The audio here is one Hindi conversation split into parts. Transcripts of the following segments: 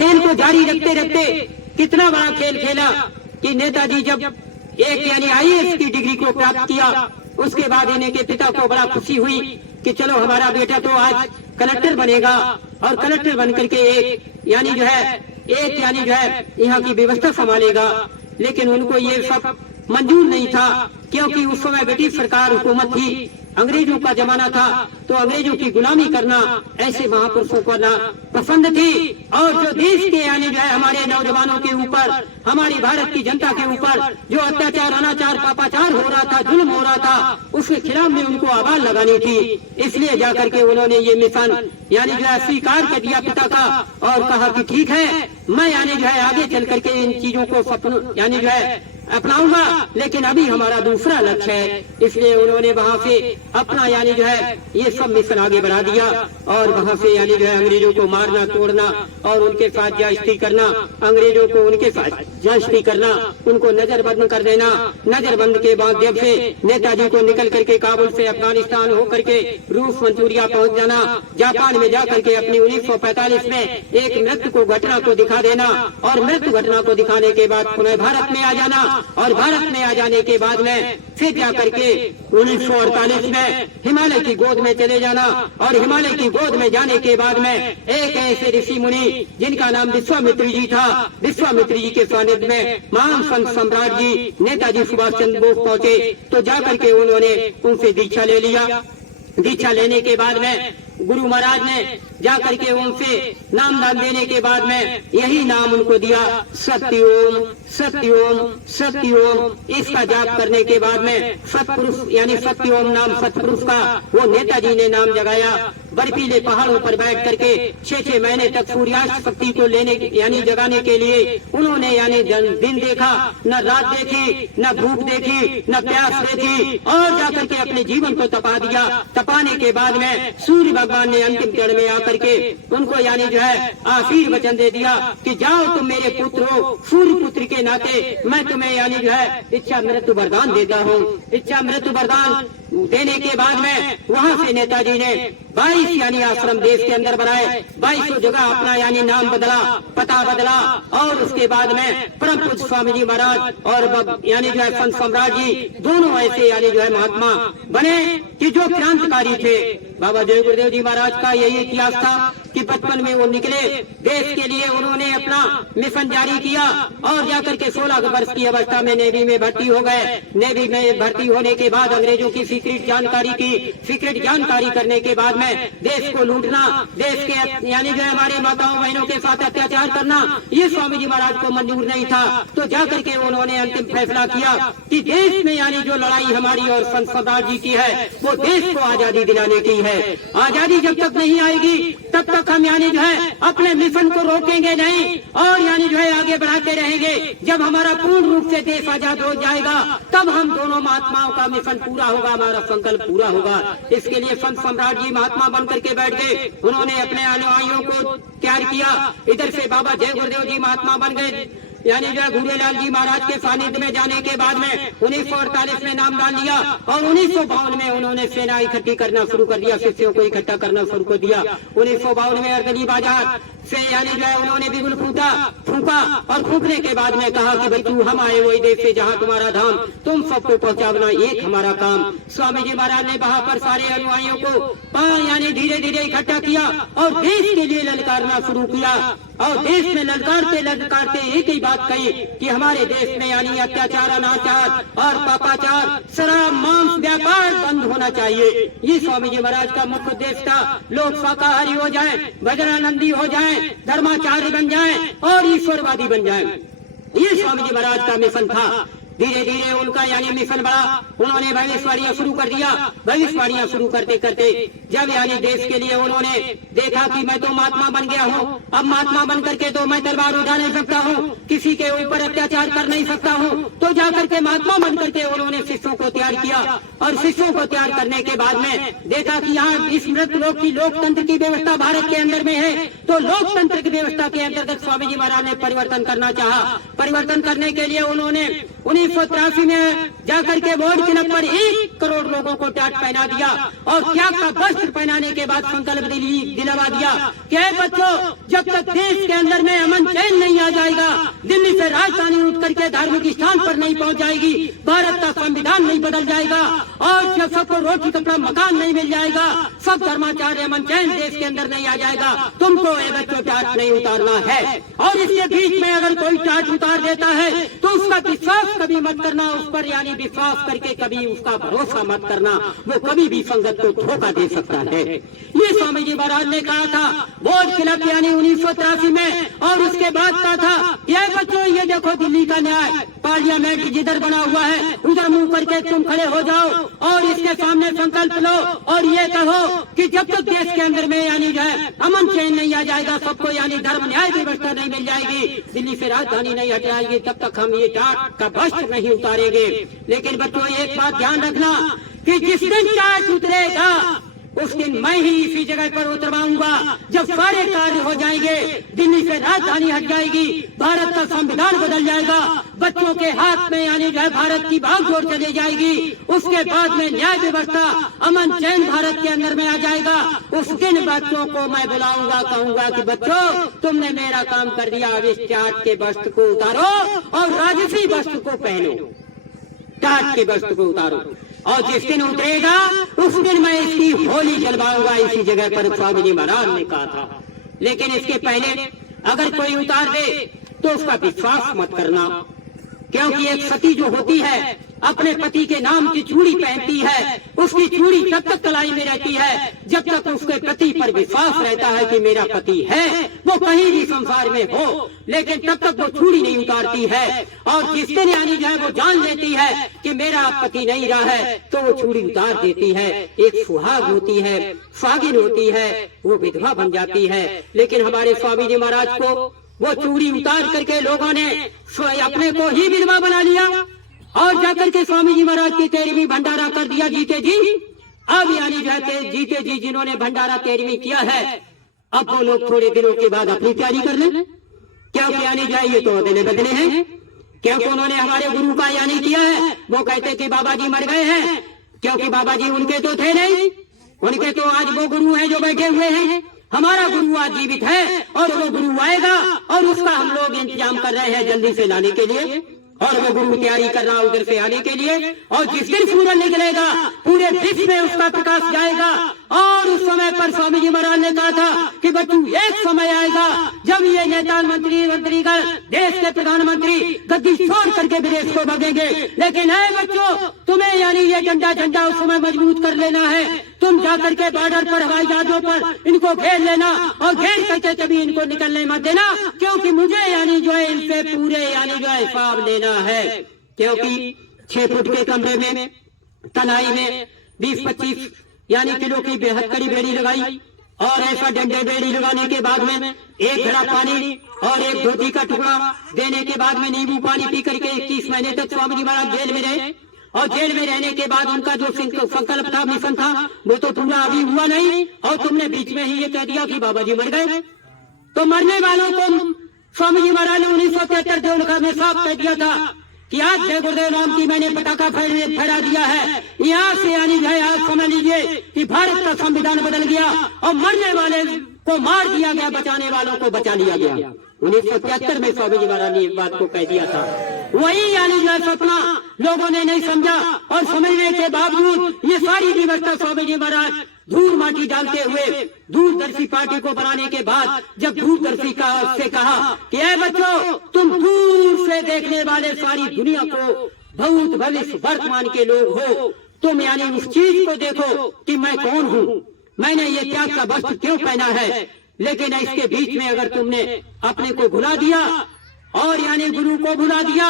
खेल को जारी रखते रखते कितना बड़ा खेल खेला कि नेताजी जब एक यानी IAS की डिग्री को प्राप्त किया, उसके बाद इन्हें के पिता को बड़ा खुशी हुई कि चलो हमारा बेटा तो आज कलेक्टर बनेगा और कलेक्टर बनकर के एक यानी जो है यहाँ की व्यवस्था संभालेगा। लेकिन उनको ये सब मंजूर नहीं था, क्योंकि उस समय ब्रिटिश सरकार हुकूमत थी, अंग्रेजों का जमाना था, तो अंग्रेजों की गुलामी करना ऐसे महापुरुषों को ना पसंद थी। और जो देश के यानी जो है हमारे नौजवानों के ऊपर, हमारी भारत की जनता के ऊपर जो अत्याचार, अनाचार, पापाचार हो रहा था, जुल्म हो रहा था, उसके खिलाफ में उनको आवाज लगानी थी। इसलिए जाकर के उन्होंने ये मिशन यानी जो है स्वीकार कर दिया पिता का और कहा कि ठीक है, मैं यानी जो है आगे चल करके इन चीजों को यानी जो है अपनाऊंगा, लेकिन अभी हमारा दूसरा लक्ष्य है। इसलिए उन्होंने वहाँ से अपना यानी जो है ये सब मिशन आगे बढ़ा दिया और वहाँ से यानी जो है अंग्रेजों को मारना, तोड़ना और उनके साथ ज्यादती करना, अंग्रेजों को उनके साथ ज्यादती करना, उनको नजरबंद कर देना। नजरबंद के माध्यम से नेताजी को निकल करके काबुल से अफगानिस्तान होकर के रूस, मंचूरिया पहुँच जाना, जापान में जाकर के अपनी 1945 में एक मृत्यु घटना को दिखा देना और मृत्यु घटना को दिखाने के बाद पुनः भारत में आ जाना और भारत में आ जाने के बाद में फिर जाकर के 1948 में हिमालय की गोद में चले जाना और हिमालय की गोद में जाने के बाद में एक ऐसे ऋषि मुनि जिनका नाम विश्वामित्र जी था, विश्वामित्र जी के सानिध्य में महान संत सम्राट जी नेताजी सुभाष चंद्र बोस पहुंचे। तो जाकर के उन्होंने उनसे दीक्षा ले लिया। दीक्षा लेने के बाद में गुरु महाराज ने जाकर के उनसे नाम दान देने के बाद में यही नाम उनको दिया, सत्योम सत्योम सत्योम। इसका जाप करने के बाद में सतपुरुष यानी सत्योम नाम सतपुरुष का वो नेताजी ने नाम जगाया। बर्फीले पहाड़ों पर बैठ करके 6-6 महीने तक सूर्यास्त शक्ति को लेने यानी जगाने के लिए उन्होंने यानी दिन देखा, न रात देखी, न भूख देखी, न प्यास देखी और जाकर के अपने जीवन को तपा दिया। तपाने के बाद में सूर्य भगवान ने अंतिम क्षण में आकर के उनको यानी जो है आशीर्वाद वचन दे दिया कि जाओ तुम मेरे पुत्र हो, सूर्य पुत्र के नाते मैं तुम्हें यानी जो है इच्छा मृत्यु वरदान देता हूँ। इच्छा मृत्यु वरदान देने के बाद में वहाँ से नेताजी ने 22 यानी आश्रम देश के अंदर बनाए, 22 जगह अपना यानी नाम बदला, पता बदला और उसके बाद में परम पूज्य स्वामी जी महाराज और यानी जो है संत सम्राट जी दोनों ऐसे यानी जो है महात्मा बने कि जो क्रांतिकारी थे। बाबा जय गुरुदेव जी महाराज का यही इतिहास था कि बचपन में वो निकले, देश के लिए उन्होंने अपना मिशन जारी किया और जाकर के 16 वर्ष की अवस्था में नेवी में भर्ती हो गए। नेवी में भर्ती होने के बाद अंग्रेजों की सीक्रेट जानकारी करने के बाद में देश को लूटना, देश के यानी जो हमारे माताओं बहनों के साथ अत्याचार करना, ये स्वामी जी महाराज को मंजूर नहीं था। तो जाकर के उन्होंने अंतिम फैसला किया कि देश में यानी जो लड़ाई हमारी और संत सरदार जी की है वो देश को आजादी दिलाने की है। आजादी जब तक नहीं आएगी तब तक हम यानी जो है अपने मिशन को रोकेंगे नहीं और यानी जो है आगे बढ़ाते रहेंगे। जब हमारा पूर्ण रूप से देश आजाद हो जाएगा तब हम दोनों महात्माओं का मिशन पूरा होगा, हमारा संकल्प पूरा होगा। इसके लिए संत सम्राट जी महात्मा बन करके बैठ गए। उन्होंने अपने अनुयायियों को तैयार किया। इधर से बाबा जय गुरुदेव जी महात्मा बन गए यानी जो घूरेलाल जी महाराज के सानिध्य में जाने के बाद में 1948 में नाम डाल लिया और 1952 में उन्होंने सेना इकट्ठी करना शुरू कर दिया, शिष्यों को इकट्ठा करना शुरू कर दिया। 1952 में अर्दली बाजार से यानी जो है उन्होंने बिगुल फूका और फूकने के बाद में कहा कि भाई तू हम आए वही देश से जहाँ तुम्हारा धाम, तुम सबको पहुँचाना एक हमारा काम। स्वामी जी महाराज ने वहाँ पर सारे अनुयायियों को यानी धीरे धीरे इकट्ठा किया और देश के लिए ललकारना शुरू किया और देश में ललकारते एक ही बात कही कि हमारे देश में यानी अत्याचार, अनाचार और पापाचार, शराब, मांस व्यापार बंद होना चाहिए। ये स्वामी जी महाराज का मुख्य उद्देश्य था। लोग शाकाहारी हो जाएं, भजनानंदी हो जाएं, धर्माचार्य बन जाएं और ईश्वरवादी बन जाएं। ये स्वामी जी महाराज का मिशन था। धीरे धीरे उनका यानी मिशन बढ़ा। उन्होंने भविष्यवाणियां शुरू कर दिया। भविष्यवाणियां शुरू करते करते जब यानी देश के लिए उन्होंने देखा कि मैं तो महात्मा बन गया हूँ, अब महात्मा बन करके तो मैं तलवार उठा नहीं सकता हूँ, किसी के ऊपर अत्याचार कर नहीं सकता हूँ, तो जाकर के महात्मा बन करके उन्होंने शिष्यों को तैयार किया और शिष्यों को तैयार करने के बाद में देखा कि यहाँ इस मृत लोक की लोकतंत्र की व्यवस्था भारत के अंदर में है, तो लोकतंत्र की व्यवस्था के अंतर्गत स्वामी जी महाराज ने परिवर्तन करना चाहा। परिवर्तन करने के लिए उन्होंने 1983 में जाकर के बोर्ड क्लब पर 1 करोड़ लोगों को टाट पहना दिया और क्या का वस्त्र पहनाने के बाद संकल्प दिलवा दिया कि बच्चों, जब तक देश के अंदर में अमन चैन नहीं आ जाएगा, दिल्ली से राजधानी उठ करके धार्मिक स्थान पर नहीं पहुंच जाएगी, भारत का संविधान नहीं बदल जाएगा और जब सबको रोटी कपड़ा मकान नहीं मिल जाएगा, सब धर्माचार्य अमन चैन देश के अंदर नहीं आ जाएगा, तुमको ये बच्चों टाट नहीं उतारना है। और इसके बीच में अगर कोई टाट उतार देता है तो उसका विश्वास कभी मत करना, उस पर यानी विश्वास करके कभी उसका भरोसा मत करना, वो कभी भी संगत को धोखा दे सकता है। ये स्वामी जी महाराज ने कहा था बोर्ड क्लब यानी 1983 में। और उसके बाद कहा था ये बच्चों, ये देखो दिल्ली का न्याय पार्लियामेंट जिधर बना हुआ है उधर मुंह करके तुम खड़े हो जाओ और इसके सामने संकल्प लो और ये कहो कि जब तक देश के अंदर में यानी जो है अमन चैन नहीं आ जाएगा, सबको यानी धर्म न्याय व्यवस्था नहीं मिल जाएगी, दिल्ली से राजधानी नहीं हट जाएगी, तब तक हम ये टाट का वस्त्र नहीं उतारेंगे। लेकिन बच्चों एक बात ध्यान रखना कि जिस दिन टाट उतरेगा उस दिन मैं ही इसी जगह पर उतरवाऊंगा, जब सारे कार्य हो जाएंगे, दिल्ली से राजधानी हट जाएगी, भारत का संविधान बदल जाएगा, बच्चों के हाथ में यानी जो है भारत की बागडोर चली जाएगी, उसके बाद में न्याय व्यवस्था अमन चैन भारत के अंदर में आ जाएगा। उस दिन बच्चों को मैं बुलाऊंगा, कहूंगा कि बच्चों तुमने मेरा काम कर दिया, अब इस टाट के वस्त्र को उतारो और राजसी वस्त्र को पहनो, टाट के वस्त्र को उतारो। और जिस दिन उतरेगा उस दिन मैं इसकी होली जलवाऊंगा, इसी जगह पर स्वामी जी महाराज ने कहा था। लेकिन इसके पहले अगर कोई उतार दे तो उसका विश्वास मत करना, क्योंकि एक सती जो होती है अपने पति के नाम की चूड़ी पहनती है, उसकी चूड़ी तब तक कलाई में रहती है जब तक उसके पति पर विश्वास रहता है कि मेरा पति है, वो कहीं भी संसार में हो, लेकिन तब तक वो चूड़ी नहीं उतारती है। और जिस दिन यानी जो है वो जान लेती है कि मेरा पति नहीं रहा है तो वो चूड़ी उतार देती है। एक सुहाग होती है, सुहागिन होती है, वो विधवा बन जाती है। लेकिन हमारे स्वामी जी महाराज को वो चूड़ी उतार करके लोगों ने अपने को ही विधवा बना लिया और जाकर के स्वामी जी महाराज की 13वीं भंडारा कर दिया जीते जी। अब यानी जाके जीते जी जिन्होंने भंडारा 13वीं किया है, अब वो लोग थोड़े दिनों के बाद अपनी तैयारी कर लें, क्योंकि यानी जाए ये तो अदले बदले हैं, क्योंकि उन्होंने हमारे गुरु का यानी किया है। वो कहते कि बाबा जी मर गए हैं, क्योंकि बाबा जी उनके तो थे नहीं, उनके तो आज वो गुरु हैं जो बैठे हुए हैं। हमारा गुरु आज जीवित है और वो गुरु आएगा और उसका हम लोग इंतजाम कर रहे हैं जल्दी से लाने के लिए, और वो गुरु तैयारी कर रहा उधर से आने के लिए। और जिस दिन सूरज निकलेगा पूरे विश्व में उसका प्रकाश जाएगा। और उस समय पर स्वामी जी महाराज ने कहा था कि बच्चों एक समय आएगा जब ये नेता मंत्रीगण देश के प्रधानमंत्री गद्दी छोड़ करके विदेश को भागेंगे, लेकिन है बच्चों तुम्हें यानी ये झंडा उस समय मजबूत कर लेना है। तुम जाकर के बॉर्डर पर हवाई जहाजों पर इनको घेर लेना और घेर करके कभी इनको निकलने मत देना, क्योंकि मुझे यानी जो है इनसे पूरे यानी जो है हिसाब लेना है। क्योंकि 6 फुट के कमरे में तनाई में 20-25 यानी किलो की बेहद कड़ी बेड़ी लगाई और ऐसा डंडे बेड़ी लगाने के बाद में 1 घड़ा पानी और 1 धोती का टुकड़ा देने के बाद में नींबू पानी पी करके 21 महीने तक स्वामी जी महाराज जेल में रहे। और जेल में रहने के बाद उनका जो संकल्प था, मिशन था, वो तो पूरा अभी हुआ नहीं। और तुमने बीच में ही ये कह दिया कि बाबा जी मर गए। तो मरने वालों को स्वामी जी महाराज ने 1973 देवलखा में साफ कह दिया था कि आज जय गुरुदेव नाम की मैंने पटाखा फहरा दिया है। यहाँ से यानी है आज समझ लीजिए कि भारत का संविधान बदल गया और मरने वाले को मार दिया गया, बचाने वालों को बचा लिया गया। 1973 में स्वामी जी महाराज ने इस बात को कह दिया था। वही यानी जो सपना लोगों ने नहीं समझा और समझने के बावजूद ये सारी व्यवस्था स्वामी जी महाराज धूल माटी डालते हुए दूरदर्शी पार्टी को बनाने के बाद जब दूरदर्शी से कहा कि ऐ बच्चों तुम दूर से देखने वाले सारी दुनिया को भूत भविष्य वर्तमान के लोग हो, तुम यानी उस चीज को देखो कि मैं कौन हूँ, मैंने ये त्याग का वस्त्र क्यों पहना है। लेकिन इसके बीच में अगर तुमने अपने को भुला दिया और यानी गुरु को भुला दिया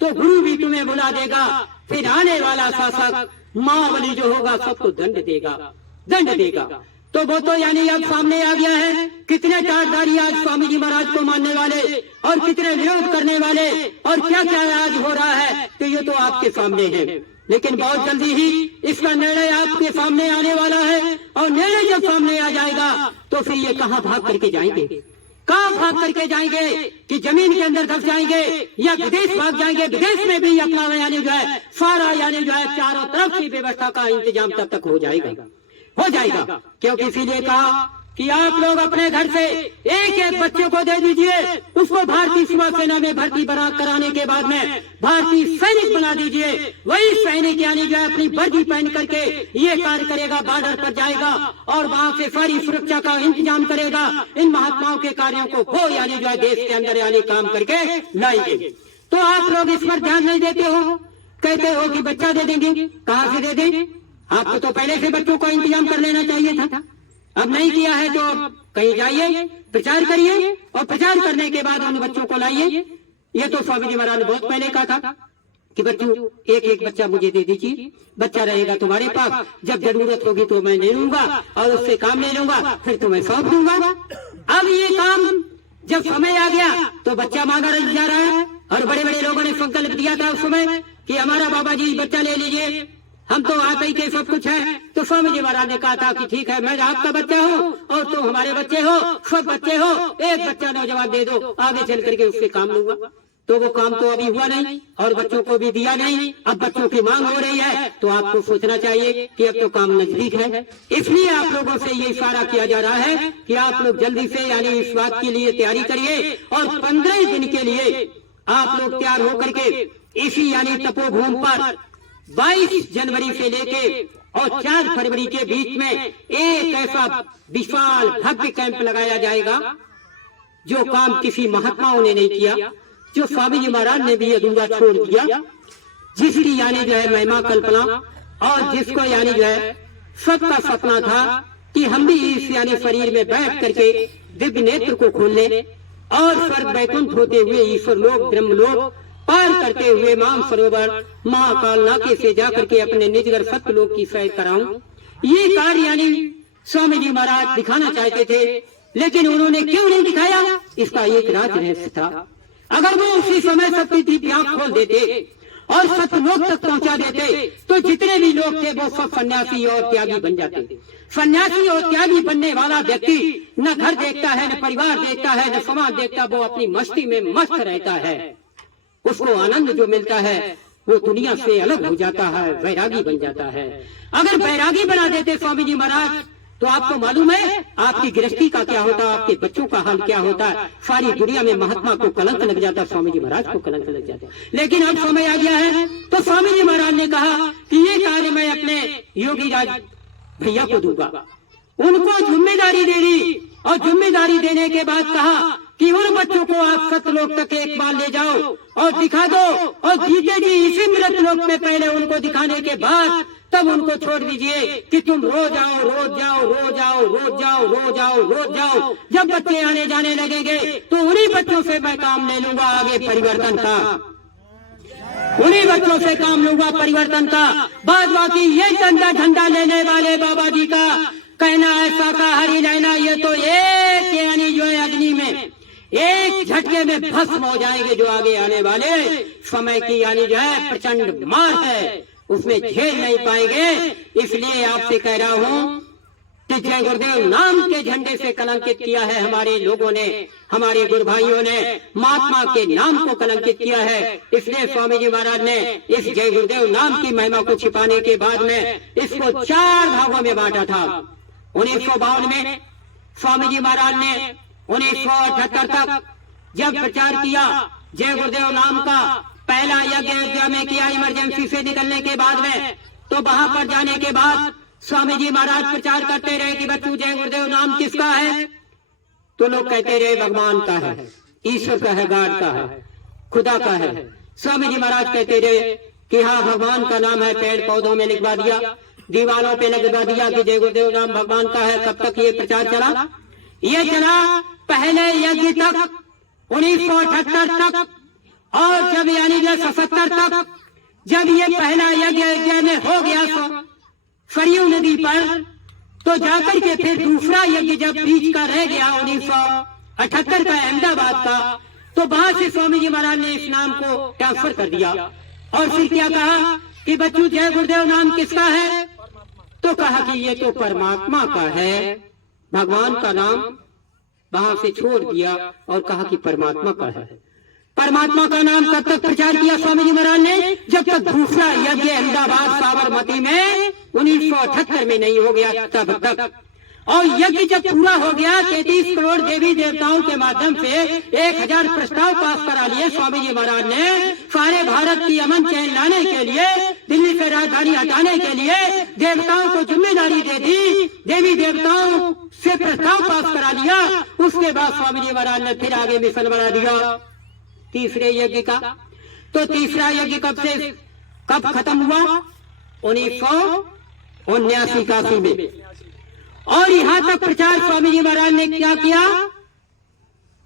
तो गुरु भी तुम्हें भुला देगा। फिर आने वाला शासक महाबली जो होगा सबको दंड देगा। तो वो तो यानी अब सामने आ गया है। कितने टाटधारी आज स्वामी जी महाराज को मानने वाले और कितने विरोध करने वाले और क्या क्या आज हो रहा है, तो ये तो आपके सामने है। लेकिन बहुत जल्दी ही इसका निर्णय आपके सामने आने वाला है और निर्णय जब सामने आ जाएगा तो फिर ये कहाँ भाग करके जाएंगे। कहाँ भाग करके जाएंगे कि जमीन के अंदर दब जाएंगे या विदेश भाग जाएंगे। विदेश में भी अपना यानी जो है सारा यानी जो है चारों तरफ की व्यवस्था का इंतजाम तब तक हो जाएगा। क्योंकि इसीलिए कहा कि आप लोग अपने घर से एक एक बच्चे को दे दीजिए, उसको भारतीय सेवा सेना में भर्ती कराने के बाद में भारतीय सैनिक बना दीजिए। वही सैनिक यानी जो है अपनी वर्दी पहन करके ये कार्य करेगा, बॉर्डर पर जाएगा और वहां से सारी सुरक्षा का इंतजाम करेगा। इन महात्माओं के कार्यों को वो यानी जो है देश के अंदर यानी काम करके लाएंगे। तो आप लोग इस पर ध्यान नहीं देते हो, कहते हो कि बच्चा दे देंगे। कहाँ से दे देंगे? आपको तो पहले से बच्चों का इंतजाम कर लेना चाहिए था। अब नहीं किया है तो कहीं जाइए, प्रचार करिए और प्रचार करने के बाद उन बच्चों को लाइए। ये तो स्वामी जी महाराज ने बहुत पहले कहा था कि बच्चों एक एक बच्चा मुझे दे दीजिए, बच्चा रहेगा तुम्हारे पास, जब जरूरत होगी तो मैं ले लूंगा और उससे काम ले लूंगा, फिर तुम्हें सौंप दूंगा। अब ये काम जब समय आ गया तो बच्चा मांगा जा रहा है और बड़े बड़े लोगों ने संकल्प दिया था उस समय कि हमारा बाबा जी बच्चा ले लीजिए, हम तो आप ही के सब कुछ है। तो स्वामी जी महाराज ने कहा था कि ठीक है, मैं आपका बच्चा हूँ और तुम हमारे बच्चे हो, सब बच्चे हो, एक बच्चा नौजवान दे दो, आगे चल करके उससे काम लूंगा। तो वो काम तो अभी हुआ नहीं और बच्चों को भी दिया नहीं। अब बच्चों की मांग हो रही है तो आपको सोचना चाहिए कि अब तो काम नजदीक है। इसलिए आप लोगों से ये इशारा किया जा रहा है कि आप लोग जल्दी से यानी इस बात के लिए तैयारी करिए और 15 दिन के लिए आप लोग तैयार होकर के इसी यानी तपोभूमि पर 22 जनवरी से लेके और 4 फरवरी के बीच में एक ऐसा विशाल भव्य कैंप लगाया जाएगा जो काम किसी महात्माओं ने नहीं किया, जो स्वामी जी महाराज ने भी अधूरा छोड़ दिया, जिसकी यानी जो है महिमा कल्पना और जिसको यानी जो है सबका सपना था कि हम भी इस यानी शरीर में बैठ करके दिव्य नेत्र को खोल लें और स्वर्ग वैकुंठ होते हुए ईश्वर लोक ब्रह्मलोक पार करते हुए मान सरोवर महाकाल नाके से जाकर के अपने निजगर सत्यलोक की सैर कराऊं। ये कार्य यानी स्वामी जी महाराज दिखाना चाहते थे, लेकिन उन्होंने क्यों नहीं दिखाया, इसका एक राज रहस्य था। अगर वो उसी समय सबकी दीप आंख खोल देते और सत्यलोक तक पहुंचा देते तो जितने भी लोग थे वो सब सन्यासी और त्यागी बन जाते। सन्यासी और त्यागी बनने वाला व्यक्ति न घर देखता है, न परिवार देखता है, न समाज देखता, वो अपनी मस्ती में मस्त रहता है। उसको आनंद जो मिलता है वो दुनिया से अलग हो जाता है, वैरागी बन जाता है। अगर वैरागी बना देते स्वामी जी महाराज तो आपको मालूम है आपकी गृहस्थी का क्या होता, आपके बच्चों का हाल क्या होता, सारी दुनिया में महात्मा को कलंक लग जाता, स्वामी जी महाराज को कलंक लग जाता। लेकिन अब समय आ गया है तो स्वामी जी महाराज ने कहा कि ये कार्य मैं अपने योगी राज भैया को दूंगा। उनको जिम्मेदारी दे दी और जिम्मेदारी देने के बाद कहा कि उन बच्चों को आप सतलोक तक एक बार ले जाओ और दिखा दो और जीते जी इसी मृत लोक में पहले उनको दिखाने के बाद तब उनको छोड़ दीजिए कि तुम रोज आओ रोज जाओ रोज आओ रोज जाओ रोज आओ रोज जाओ। जब बच्चे आने जाने लगेंगे तो उन्हीं बच्चों से मैं काम ले लूंगा आगे परिवर्तन का, उन्हीं बच्चों से काम लूंगा परिवर्तन का। बाद बाकी ये झंडा लेने वाले बाबा जी का कहना है शाकाहारी रहना, ये तो एक यानी जो है अग्नि में एक झटके में भस्म हो जाएंगे। जो आगे आने वाले समय की यानी जो है प्रचंड मार है उसमें झेल नहीं पाएंगे। इसलिए आपसे कह रहा हूँ कि जय गुरुदेव नाम के झंडे से कलंकित किया है हमारे लोगों ने, हमारे गुरु भाइयों ने महात्मा के नाम को कलंकित किया है। इसलिए स्वामी जी महाराज ने इस जय गुरुदेव नाम की महिमा को छिपाने के बाद में इसको 4 भागों में बांटा था। 1952 में स्वामी जी महाराज ने 1978 तक जब प्रचार किया जय गुरुदेव नाम का, पहला यज्ञ अयोध्या में किया इमरजेंसी से निकलने के बाद में, तो वहां पर जाने के बाद स्वामी जी महाराज प्रचार करते रहे कि बच्चों जय गुरुदेव नाम किसका है, तो लोग कहते रहे भगवान का है, ईश्वर का है, गॉड का है, खुदा का है। स्वामी जी महाराज कहते रहे कि हाँ भगवान का नाम है, पेड़ पौधों में लिखवा दिया, दीवारों पे लगवा दिया कि जय गुरुदेव नाम भगवान का है। कब तक ये प्रचार चला? ये चला पहले यज्ञ तक 1978 तक, और जब यानी 77 तक जब ये पहला यज्ञ में हो गया सरयू नदी पर, तो जाकर के फिर दूसरा यज्ञ जब बीच का रह गया 1978 का अहमदाबाद का, तो वहां से स्वामी जी महाराज ने इस नाम को ट्रांसफर कर दिया और फिर क्या कहा कि बच्चों जय गुरुदेव नाम किसका है, तो कहा कि ये तो परमात्मा का है, भगवान का नाम वहां से छोड़ दिया और कहा कि परमात्मा का है। परमात्मा का नाम कब तक प्रचार किया स्वामी जी महाराज ने? जब तक दूसरा यज्ञ अहमदाबाद साबरमती में 1978 में नहीं हो गया तब तक। और यज्ञ जब पूरा हो गया 33 करोड़ देवी देवताओं के माध्यम से 1000 प्रस्ताव पास करा लिए स्वामी जी महाराज ने। सारे भारत की अमन चैन लाने के लिए, दिल्ली से राजधानी हटाने के लिए देवताओं को जिम्मेदारी दे दी, देवी देवताओं से प्रस्ताव पास करा लिया। उसके बाद स्वामी जी महाराज ने फिर आगे मिशन बढ़ा दिया तीसरे यज्ञ का। तो तीसरा यज्ञ कब खत्म हुआ? 1979 में। और यहाँ तक प्रचार स्वामी जी महाराज ने क्या किया?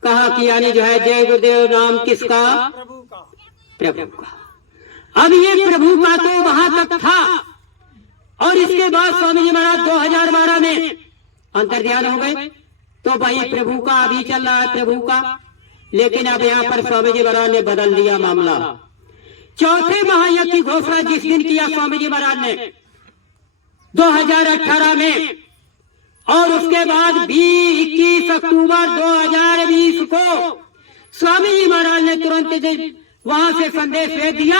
कहा कि यानी जो है जय गुरुदेव नाम किसका? प्रभु का। अब ये प्रभु का तो वहां तक था और इसके बाद स्वामी जी महाराज 2012 में अंतर्ध्यान हो गए। तो भाई प्रभु का अभी चल रहा है प्रभु का, लेकिन अब यहाँ पर स्वामी जी महाराज ने बदल दिया मामला। चौथे महायज्ञ की घोषणा जिस दिन किया स्वामी जी महाराज ने 2018 में, और उसके बाद 21 अक्टूबर 2020 को स्वामी जी महाराज ने तुरंत वहां से संदेश भेज दिया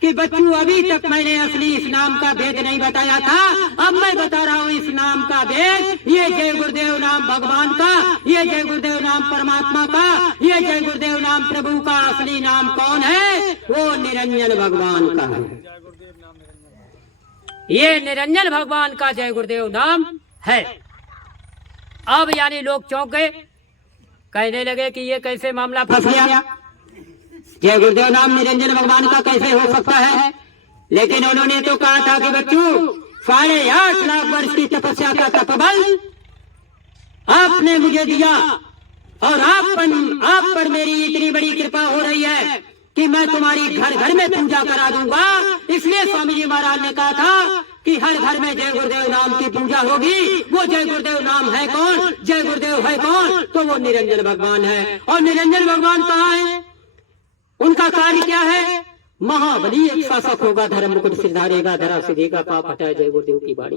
कि बच्चों अभी तक मैंने असली इस नाम का भेद नहीं बताया था, अब मैं बता रहा हूँ इस नाम का भेद। ये जय गुरुदेव नाम भगवान का, ये जय गुरुदेव नाम परमात्मा का, ये जय गुरुदेव नाम प्रभु का असली नाम कौन है? वो निरंजन भगवान का है। ये निरंजन भगवान का जय गुरुदेव नाम है। अब यानी लोग चौंक गए, कहने लगे कि ये कैसे मामला फंस गया, जय गुरुदेव नाम निरंजन भगवान का कैसे हो सकता है? लेकिन उन्होंने तो कहा था कि बच्चों 8.5 लाख वर्ष की तपस्या का तपबल आपने मुझे दिया और आप पर मेरी इतनी बड़ी कृपा हो रही है कि मैं तुम्हारी घर घर में पूजा करा दूंगा। इसलिए स्वामी जी महाराज ने कहा था कि हर घर में जय गुरुदेव नाम की पूजा होगी। वो जय गुरुदेव नाम है कौन? जय गुरुदेव है कौन? तो वो निरंजन भगवान है। और निरंजन भगवान कहाँ है? उनका कार्य क्या है? महाबली एक शासक होगा, धर्म मुकुट सिधारेगा, धरा सिधेगा, पाप हटाए, जय गुरुदेव की बाड़ी।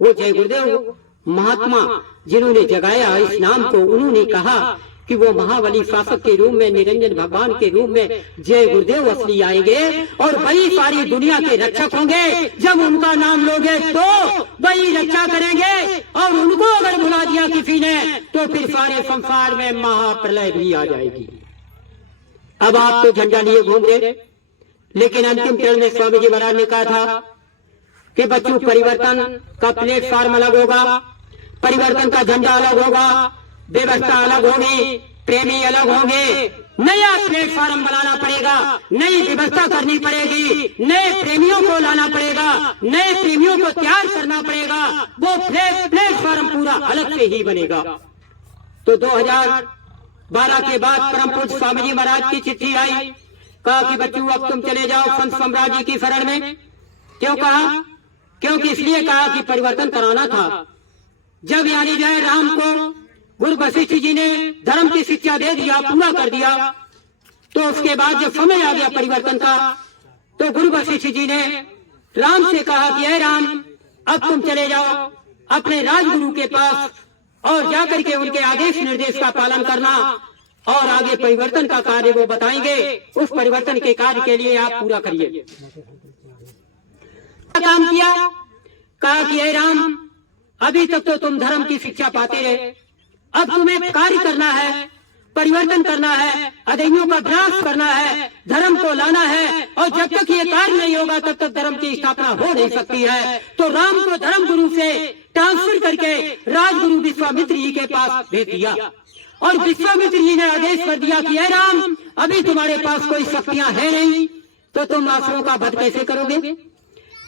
वो जय गुरुदेव महात्मा जिन्होंने जगाया इस नाम को, उन्होंने कहा कि वो महाबली शासक के रूप में, निरंजन भगवान के रूप में जय गुरुदेव असली आएंगे और वही सारी दुनिया के रक्षक होंगे। जब उनका नाम लोगे तो वही रक्षा करेंगे, और उनको अगर भुला दिया किसी ने तो फिर सारे संसार में महाप्रलय भी आ जाएगी। अब आप तो झंडा लिए घूम रहे, लेकिन अंतिम चरण में स्वामी जी महाराज ने कहा था कि बच्चों परिवर्तन का प्लेटफॉर्म अलग होगा, परिवर्तन का झंडा अलग होगा, व्यवस्था अलग होगी, प्रेमी अलग होंगे, नया प्लेटफॉर्म बनाना पड़ेगा, नई व्यवस्था करनी पड़ेगी, नए प्रेमियों को लाना पड़ेगा, नए प्रेमियों को तैयार करना पड़ेगा। वो प्लेटफॉर्म पूरा अलग से ही बनेगा। तो 2012 के बाद परम पूज्य स्वामी जी महाराज की चिट्ठी आई, कहा कि बच्चों अब तुम चले जाओ संत सम्राट जी की शरण में। क्यों कहा? क्योंकि इसलिए कहा कि परिवर्तन कराना था। जब यानी जो है राम को गुरु वशिष्ठ जी ने धर्म की शिक्षा दे दिया, पूरा कर दिया, तो उसके बाद जब समय आ गया परिवर्तन का, तो गुरु वशिष्ठ जी ने राम से कहा कि हे राम, अब तुम चले जाओ अपने राजगुरु के पास और जाकर के उनके आदेश निर्देश का पालन करना, और आगे परिवर्तन का कार्य वो बताएंगे। उस परिवर्तन के कार्य के लिए आप पूरा करिए। काम किया, कहा कि हे राम, अभी तक तो तुम धर्म की शिक्षा पाते रहे, अब तुम्हें कार्य करना है, परिवर्तन करना है, अधर्मियों का विनाश करना है, धर्म को लाना है, और जब तक ये कार्य नहीं होगा तब तक धर्म की स्थापना हो नहीं सकती है। तो राम को धर्म गुरु से ट्रांसफर करके राजगुरु विश्वामित्र जी के पास भेज दिया, और विश्वामित्र जी ने आदेश कर दिया कि हे राम, अभी तुम्हारे पास कोई शक्तियां है नहीं, तो तुम असुरों का वध कैसे करोगे?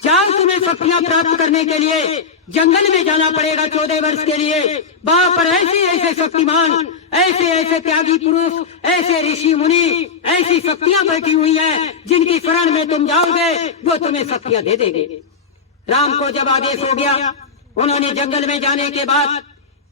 जाओ, तुम्हें शक्तियां प्राप्त करने के लिए जंगल में जाना पड़ेगा 14 वर्ष के लिए। वहां पर ऐसे ऐसे शक्तिमान, ऐसे ऐसे त्यागी पुरुष, ऐसे ऋषि मुनि, ऐसी शक्तियां बैठी हुई हैं जिनकी शरण में तुम जाओगे वो तुम्हें शक्तियां दे देंगे। राम को जब आदेश हो गया, उन्होंने जंगल में जाने के बाद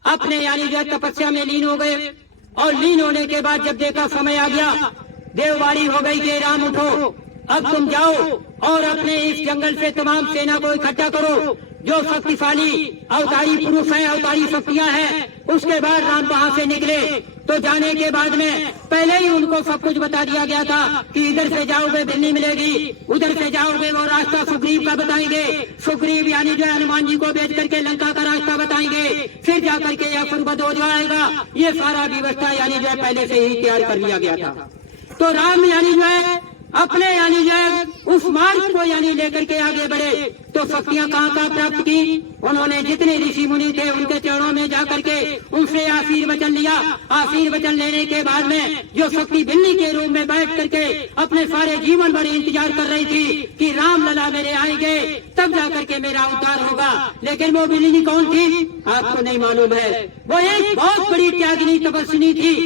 अपने यानी जो तपस्या में लीन हो गए, और लीन होने के बाद जब देखा समय आ गया, देववाणी हो गई कि राम उठो, अब तुम जाओ और अपने इस जंगल से तमाम सेना को इकट्ठा करो, जो शक्तिशाली अवतारी पुरुष हैं, अवतारी शक्तियां हैं, उसके बाद राम वहां से निकले तो जाने के बाद में पहले ही उनको सब कुछ बता दिया गया था कि इधर से जाओगे बिल्ली मिलेगी, उधर से जाओगे वो रास्ता सुग्रीव का बताएंगे, सुग्रीव यानी जो हनुमान जी को बेच करके लंका का रास्ता बताएंगे, फिर जाकर के यह फुर्बत हो जाएगा। ये सारा व्यवस्था यानी जो है पहले से ही तैयार कर लिया गया था। तो राम यानी जो है अपने यानी जो है उस मार्ग को यानी लेकर के आगे बढ़े। तो शक्तियां कहाँ प्राप्त की? उन्होंने जितने ऋषि मुनि थे उनके चरणों में जाकर के उनसे आशीर्वचन लिया। आशीर्वचन लेने के बाद में जो शक्ति बिल्ली के रूप में बैठ करके अपने सारे जीवन भर इंतजार कर रही थी कि राम लला मेरे आएंगे तब जाकर के मेरा उद्धार होगा, लेकिन वो बिल्ली कौन थी आपको नहीं मालूम है। वो एक बहुत बड़ी त्यागिनी तपस्विनी थी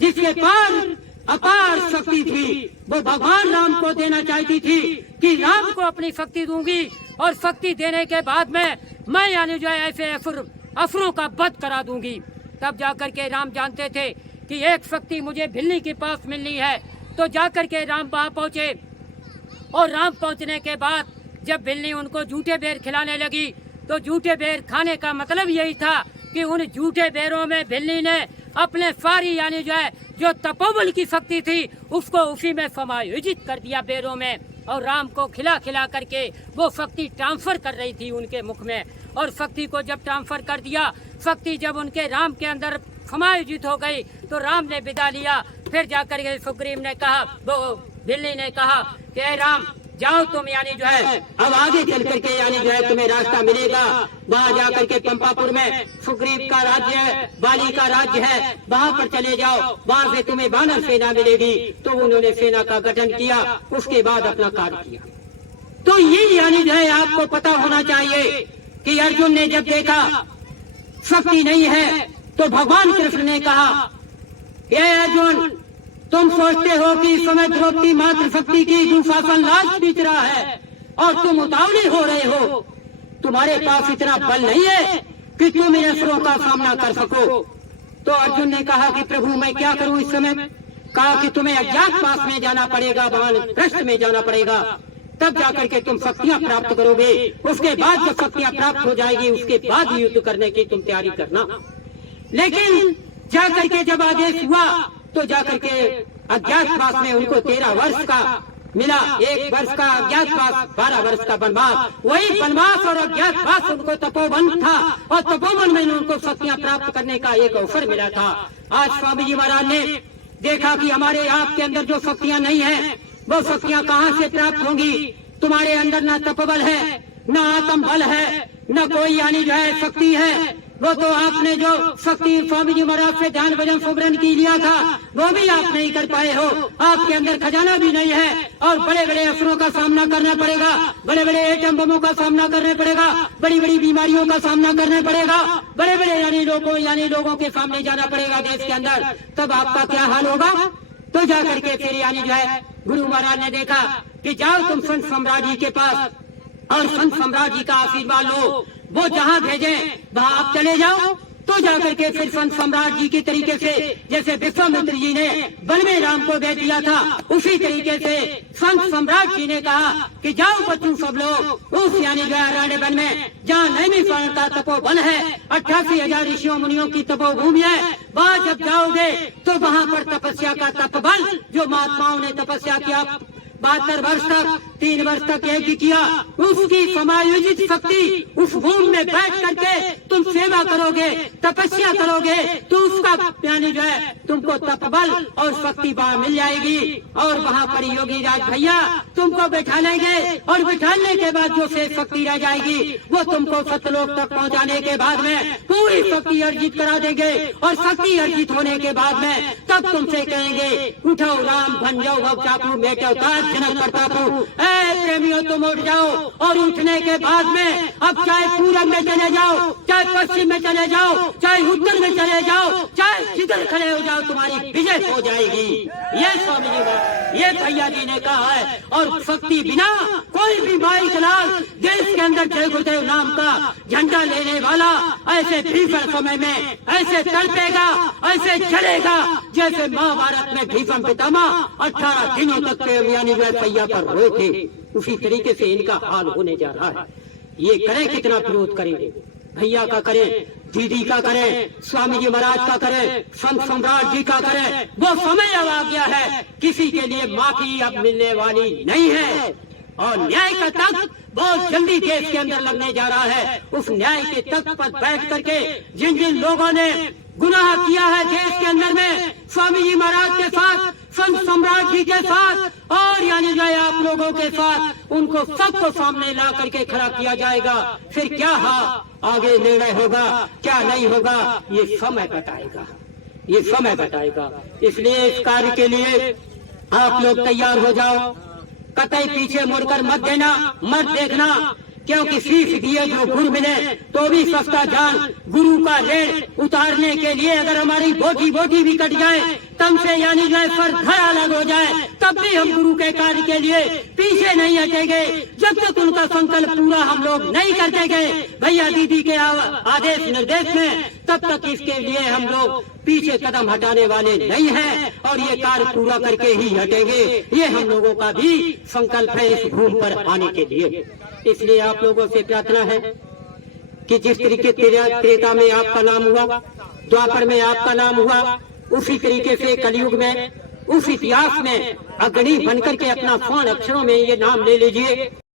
जिसके पार अपार शक्ति थी। वो भगवान राम को देना चाहती थी कि राम को अपनी शक्ति दूंगी और शक्ति देने के बाद में मैं यानी जो है ऐसे असुरों का वध करा दूंगी। तब जाकर के राम जानते थे कि एक शक्ति मुझे बिल्ली के पास मिलनी है। तो जाकर के राम वहां पहुंचे और राम पहुंचने के बाद जब बिल्ली उनको झूठे बेर खिलाने लगी तो झूठे बेर खाने का मतलब यही था कि उन झूठे बेरों में बिल्ली ने अपने सारी यानी जो है जो तपोबल की शक्ति थी उसको उसी में समायोजित कर दिया बेरों में, और राम को खिला खिला करके वो शक्ति ट्रांसफर कर रही थी उनके मुख में। और शक्ति को जब ट्रांसफर कर दिया, शक्ति जब उनके राम के अंदर समायोजित हो गई तो राम ने विदा लिया। फिर जाकर के सुग्रीव ने कहा, वो बिल्ली ने कहा कि राम जाओ तुम यानी जो है अब आगे चल करके यानी जो है तुम्हें रास्ता मिलेगा। वहाँ जाकर के पंपापुर में सुग्रीव का राज्य है, बाली का राज्य है, वहाँ पर चले जाओ, वहाँ से तुम्हें वानर सेना मिलेगी। तो उन्होंने सेना का गठन किया, उसके बाद अपना कार्य किया। तो ये यानी जो है आपको पता होना चाहिए कि अर्जुन ने जब देखा शक्ति नहीं है तो भगवान कृष्ण ने कहा, ये अर्जुन तुम सोचते हो कि इस समय द्रौपदी मात्र शक्ति की दुशासन लाज पीट रहा है और तुम उतावले हो रहे हो। तुम्हारे पास इतना बल नहीं है कि तुम इन असुरों का सामना कर सको। तो अर्जुन ने कहा कि प्रभु मैं क्या करूं इस समय? कहा कि तुम्हें अज्ञात पास में जाना पड़ेगा, वानप्रस्थ में जाना पड़ेगा, तब जाकर के तुम शक्तियां प्राप्त करोगे। उसके बाद जब शक्तियां प्राप्त हो जाएगी उसके बाद युद्ध करने की तुम तैयारी करना। लेकिन जाकर के जब आदेश हुआ तो जाकर के अज्ञातवास में उनको 13 वर्ष का मिला, 1 वर्ष का अज्ञातवास, 12 वर्ष का वनवास। वही वनवास और अज्ञातवास उनको तपोवन था और तपोवन में उनको शक्तियां प्राप्त करने का एक अवसर मिला था। आज स्वामी जी महाराज ने देखा कि हमारे आपके अंदर जो शक्तियां नहीं है वो शक्तियां कहाँ से प्राप्त होंगी? तुम्हारे अंदर न तपबल है, न आत्म बल है, न कोई यानी जो है शक्ति है। वो तो आपने जो शक्ति स्वामी जी महाराज से ध्यान भजन सुमरन की लिया था वो भी आप नहीं कर पाए हो। आपके अंदर खजाना भी नहीं है और बड़े बड़े असुरों का सामना करना पड़ेगा, बड़े बड़े एटम बमों का सामना करना पड़ेगा, बड़ी बड़ी बीमारियों का सामना करना पड़ेगा, बड़े बड़े यानी लोगों के सामने जाना पड़ेगा देश के अंदर। तब आपका क्या हाल होगा? तो जाकर के फिर यानी जो है गुरु महाराज ने देखा कि जाओ तुम संत सम्राट जी के पास और संत सम्राट जी का आशीर्वाद लो, वो जहाँ भेजे वहाँ आप चले जाओ। तो जाकर के फिर संत सम्राट जी की तरीके से जैसे विश्वामित्र जी ने वन में राम को भेज दिया था उसी तरीके से संत सम्राट जी ने कहा कि जाओ बच्चों सब लोग उस यानी जो अरण्य वन में जहाँ नैमिषारण्य का तपोवन है, 88,000 ऋषियों मुनियों की तपोभूमि है, वहाँ जब जाओगे तो वहाँ पर तपस्या का तपबल जो महात्माओं ने तपस्या किया 72 वर्ष तक 3 वर्ष तक यज्ञ किया, उसकी समायोजित शक्ति उस भूमि में बैठ करके तुम सेवा करोगे, तपस्या करोगे तो उसका यानी जो है तुमको तपबल और शक्ति वहाँ मिल जाएगी। और वहाँ पर योगी राज भैया तुमको बैठा लेंगे और बैठाने के बाद जो शेष शक्ति रह जाएगी वो तुमको सत्यलोक तक पहुँचाने के बाद में पूरी शक्ति अर्जित करा देंगे। और शक्ति अर्जित होने के बाद में तब तुमसे कहेंगे उठो राम बन जाओ भव चापू मेटो ताज जनक प्रतापू। प्रेमियों तुम उठ जाओ और उठने के बाद में अब चाहे पूरब में चले जाओ, चाहे पश्चिम में चले जाओ, चाहे उत्तर में चले जाओ, चाहे जिधर खड़े हो जाओ तुम्हारी विजय हो जाएगी। ये स्वामी जी ये भैया जी ने कहा है। और शक्ति बिना कोई भी माई लाल देश के अंदर जय गुरुदेव नाम का झंडा लेने वाला ऐसे भीषण समय में ऐसे तड़पेगा, ऐसे चलेगा जैसे महाभारत में भीषम पितामह 18 दिनों तक के यानी जो भैया पर रोए थे, उसी तरीके से इनका हाल होने जा रहा है। ये करें कितना विरोध करेंगे, भैया का करें, दीदी का करें, स्वामी जी महाराज का करें, संत सम्राट जी का करें, वो समय अब आ गया है, किसी के लिए माफी अब मिलने वाली नहीं है। और न्याय का तख्त बहुत जल्दी देश के अंदर लगने जा रहा है। उस न्याय के तख्त पर बैठ करके जिन जिन लोगों ने गुनाह किया है देश के अंदर में, स्वामी जी महाराज के साथ, संत सम्राट जी के साथ और यानी जो आप लोगों के साथ, उनको सबको सामने ला करके खड़ा किया जाएगा। फिर क्या आगे निर्णय होगा, क्या नहीं होगा, ये समय बताएगा, ये समय बताएगा। इसलिए इस कार्य के लिए आप लोग तैयार हो जाओ, कतई पीछे मुड़कर मत देना, मत देखना, क्योंकि सीख दिए जो गुरु मिले तो भी सस्ता जान। गुरु का ऋण उतारने के लिए अगर हमारी बोटी बोटी भी कट जाए, तम से यानी जो पर धड़ अलग हो जाए, तब भी हम गुरु के कार्य के लिए पीछे नहीं हटेंगे। जब तक उनका संकल्प पूरा हम लोग नहीं करते गए भैया दीदी के आदेश निर्देश में, तब तक इसके लिए हम लोग पीछे कदम हटाने वाले नहीं हैं और ये कार्य पूरा करके ही हटेंगे। ये हम लोगों का भी संकल्प है इस भूमि पर आने के लिए। इसलिए आप लोगों से प्रार्थना है कि जिस तरीके त्रेता में आपका नाम हुआ, द्वापर में आपका नाम हुआ, उसी तरीके से कलयुग में उस इतिहास में अग्रणी बनकर के अपना स्वर्ण अक्षरों में ये नाम ले लीजिए।